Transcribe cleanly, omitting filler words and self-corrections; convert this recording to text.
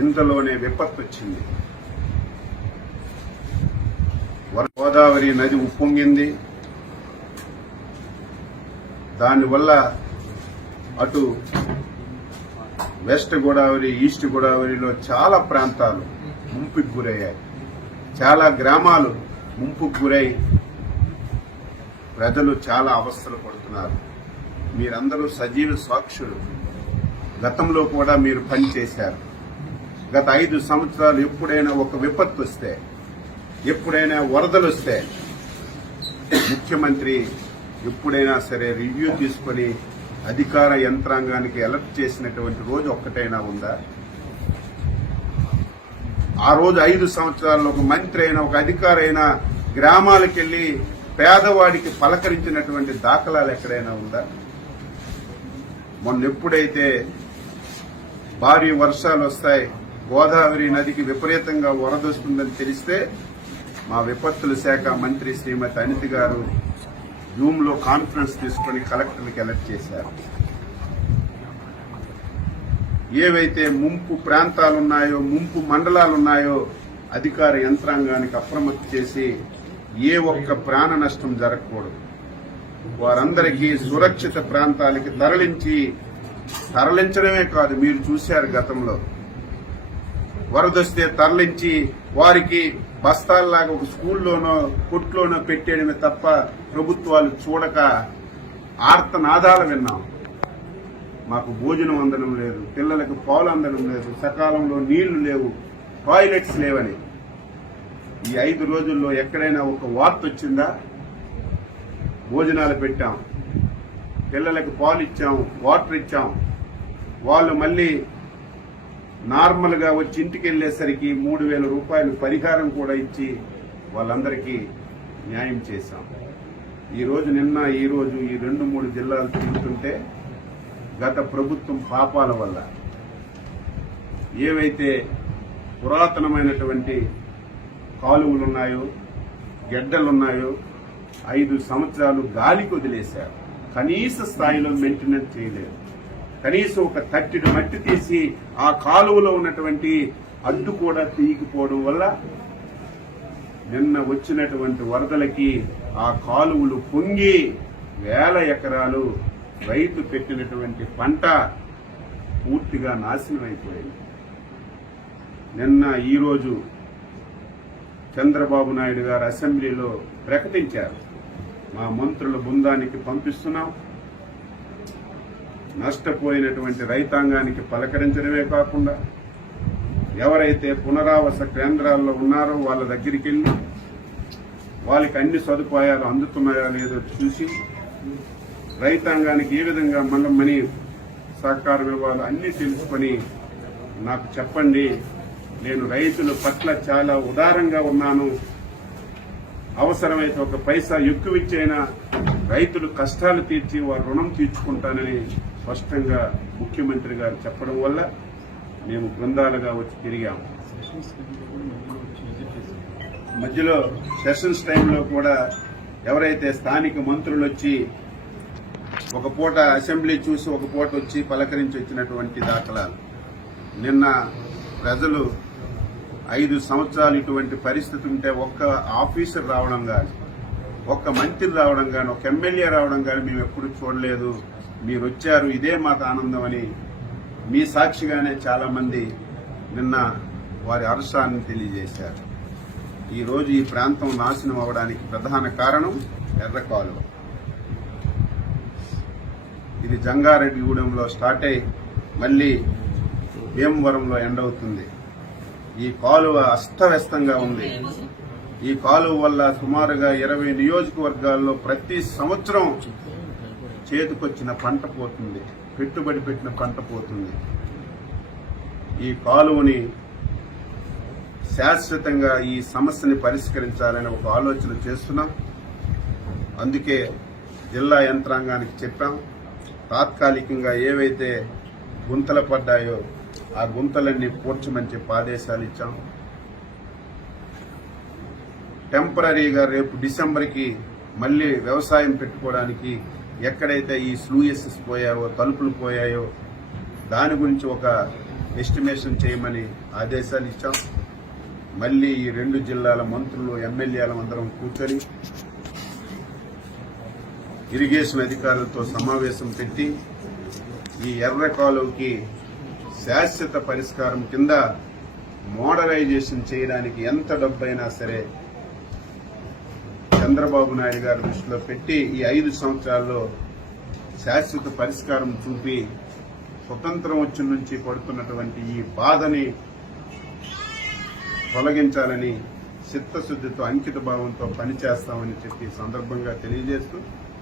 ఇంతలోనే విపత్తు వచ్చింది. గోదావరి నది ఉప్పొంగింది. దానివల్ల అటు వెస్ట్ గోదావరి, ఈస్ట్ గోదావరిలో చాలా ప్రాంతాలు ముంపుకు గురయ్యాయి. చాలా గ్రామాలు ముంపుకు గురై ప్రజలు చాలా అవస్థలు పడుతున్నారు. మీరందరూ సజీవ సాక్షులు. గతంలో కూడా మీరు పనిచేశారు. గత 5 సంవత్సరాలు ఎప్పుడైనా ఒక విపత్తు వస్తే, ఎప్పుడైనా వరదలు వస్తే ముఖ్యమంత్రి ఎప్పుడైనా సరే రివ్యూ తీసుకుని అధికార యంత్రాంగానికి అలర్ట్ చేసినటువంటి రోజు ఒక్కటైనా ఉందా? ఆ రోజు 5 సంవత్సరాల్లో ఒక మంత్రి అయినా, ఒక అధికారి అయినా గ్రామాలకు వెళ్లి పేదవాడికి పలకరించినటువంటి దాఖలాలు ఎక్కడైనా ఉందా? మొన్న ఎప్పుడైతే భారీ వర్షాలు వస్తాయి, గోదావరి నదికి విపరీతంగా వరదొస్తుందని తెలిస్తే మా విపత్తుల శాఖ మంత్రి శ్రీమతి అనిత గారు జూమ్ లో కాన్ఫరెన్స్ తీసుకుని కలెక్టర్కి అలర్ట్ చేశారు. ఏవైతే ముంపు ప్రాంతాలున్నాయో, ముంపు మండలాలున్నాయో అధికార యంత్రాంగానికి అప్రమత్తం చేసి ఏ ఒక్క ప్రాణ నష్టం జరగకూడదు, వారందరికీ సురక్షిత ప్రాంతాలకి తరలించడమే కాదు, మీరు చూశారు గతంలో వరదొస్తే తరలించి వారికి బస్తాల్లాగా ఒక స్కూల్లోనో కొట్లోనో పెట్టేయడమే తప్ప ప్రభుత్వాలు చూడక ఆర్తనాదాలు విన్నాం. మాకు భోజనం అందడం లేదు, పిల్లలకు పాలు అందడం లేదు, సకాలంలో నీళ్లు లేవు, టాయిలెట్స్ లేవని. ఈ 5 రోజుల్లో ఎక్కడైనా ఒక వార్త వచ్చిందా? భోజనాలు పెట్టాం, పిల్లలకు పాలు ఇచ్చాం, వాటర్ ఇచ్చాం, వాళ్ళు మళ్ళీ నార్మల్ గా వచ్చి ఇంటికి వెళ్లేసరికి 3,000 రూపాయలు పరిహారం కూడా ఇచ్చి వాళ్ళందరికీ న్యాయం చేశాం. ఈ రోజు ఈ 2-3 జిల్లాలు తిరుగుతుంటే గత ప్రభుత్వం పాపాల వల్ల ఏవైతే పురాతనమైనటువంటి కాలువలున్నాయో, గెడ్డలున్నాయో 5 సంవత్సరాలు గాలికి వదిలేశారు. కనీస స్థాయిలో మెయింటెనెన్స్ చేయలేదు. కనీసం ఒక తట్టెడు మట్టి తీసి ఆ కాలువలో ఉన్నటువంటి అడ్డు కూడా తీయకపోవడం వల్ల నిన్న వచ్చినటువంటి వరదలకి ఆ కాలువలు పొంగి 1000 ఎకరాలు రైతు పెట్టినటువంటి పంట పూర్తిగా నాశనం అయిపోయింది. నిన్న ఈరోజు చంద్రబాబు నాయుడు గారు అసెంబ్లీలో ప్రకటించారు, మా మంత్రుల బృందానికి పంపిస్తున్నాం, నష్టపోయినటువంటి రైతాంగానికి పలకరించడమే కాకుండా ఎవరైతే పునరావాస కేంద్రాల్లో ఉన్నారో వాళ్ళ దగ్గరికి వెళ్లి వాళ్ళకి అన్ని సదుపాయాలు అందుతున్నాయో లేదో చూసి రైతాంగానికి ఏ విధంగా మనీ సహకారం ఇవ్వాలో అన్ని తెలుసుకొని నాకు చెప్పండి, నేను రైతుల పట్ల చాలా ఉదారంగా ఉన్నాను, అవసరమైతే ఒక పైసా ఎక్కువ ఇచ్చైనా రైతులు కష్టాలు తీర్చి వారి రుణం తీర్చుకుంటానని స్పష్టంగా ముఖ్యమంత్రి గారు చెప్పడం వల్ల మేము బృందాలుగా వచ్చి తిరిగాము. మధ్యలో సెషన్స్ టైంలో కూడా ఎవరైతే స్థానిక మంత్రులు వచ్చి ఒక పూట అసెంబ్లీ చూసి ఒక పూట వచ్చి పలకరించి వచ్చినటువంటి దాఖలాలు. నిన్న ప్రజలు 5 సంవత్సరాలు ఇటువంటి పరిస్థితి ఉంటే ఒక్క ఆఫీసర్ రావడం కానీ, ఒక్క మంత్రి రావడం కానీ, ఒక ఎమ్మెల్యే రావడం కానీ మేము ఎప్పుడు చూడలేదు. మీరు వచ్చారు, ఇదే మాకు ఆనందం అని మీ సాక్షిగానే చాలా మంది నిన్న వారి హర్షాన్ని తెలియజేశారు. ఈ రోజు ఈ ప్రాంతం నాశనం అవడానికి ప్రధాన కారణం ఎర్ర కాలువ. ఇది జంగారెడ్డిగూడెంలో స్టార్ట్ అయి మళ్లీ భీమవరంలో ఎండ్ అవుతుంది. ఈ కాలువ అస్తవ్యస్తంగా ఉంది. ఈ కాలువ వల్ల సుమారుగా 20 నియోజకవర్గాల్లో ప్రతి సంవత్సరం చేతికొచ్చిన పంట పోతుంది, పెట్టుబడి పెట్టిన పంట పోతుంది. ఈ కాలువని శాశ్వతంగా ఈ సమస్యని పరిష్కరించాలని ఒక ఆలోచన చేస్తున్నాం. అందుకే జిల్లా యంత్రాంగానికి చెప్పాం, తాత్కాలికంగా ఏవైతే గుంతలు పడ్డాయో ఆ గుంతలన్నీ పూడ్చమని చెప్పి ఆదేశాలు ఇచ్చాం. టెంపరీగా రేపు డిసెంబర్కి మళ్లీ వ్యవసాయం పెట్టుకోవడానికి ఎక్కడైతే ఈ స్లూయసెస్ పోయాయో, తలుపులు పోయాయో దాని గురించి ఒక ఎస్టిమేషన్ చేయమని ఆదేశాలు ఇచ్చాం. మళ్లీ ఈ 2 జిల్లాల మంత్రులు ఎమ్మెల్యేల అందరం కూర్చొని ఇరిగేషన్ అధికారులతో సమావేశం పెట్టి ఈ ఎర్ర కాలువకి శాశ్వత పరిష్కారం కింద మోడరైజేషన్ చేయడానికి ఎంత డబ్బైనా సరే చంద్రబాబు నాయుడు గారి దృష్టిలో పెట్టి ఈ 5 సంవత్సరాల్లో శాశ్వత పరిష్కారం చూపి స్వతంత్రం వచ్చి నుంచి పడుతున్నటువంటి ఈ బాధని తొలగించాలని చిత్తశుద్ధితో అంకిత భావంతో పనిచేస్తామని చెప్పి సందర్భంగా తెలియజేస్తూ